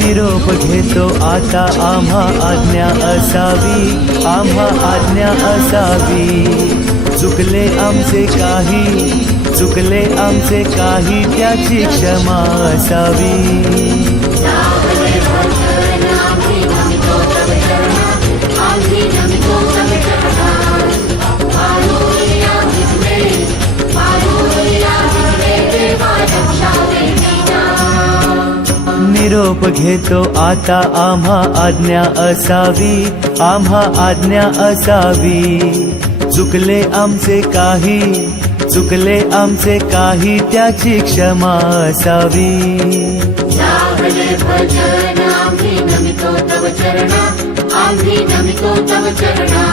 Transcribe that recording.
निरोप घेतो आता, आम्हा आज्ञा असावी, आम्हा आज्ञा असावी. चुकले आमचे काही, चुकले आमचे काही, त्याची क्षमा असावी. निरोप घेतो. आता आम्हा आज्ञा असावी. आम्हा आज्ञा असावी. चुकले आमचे काही. चुकले आमचे काही त्याची क्षमा असावी. आम्ही नमितो तव चरणा.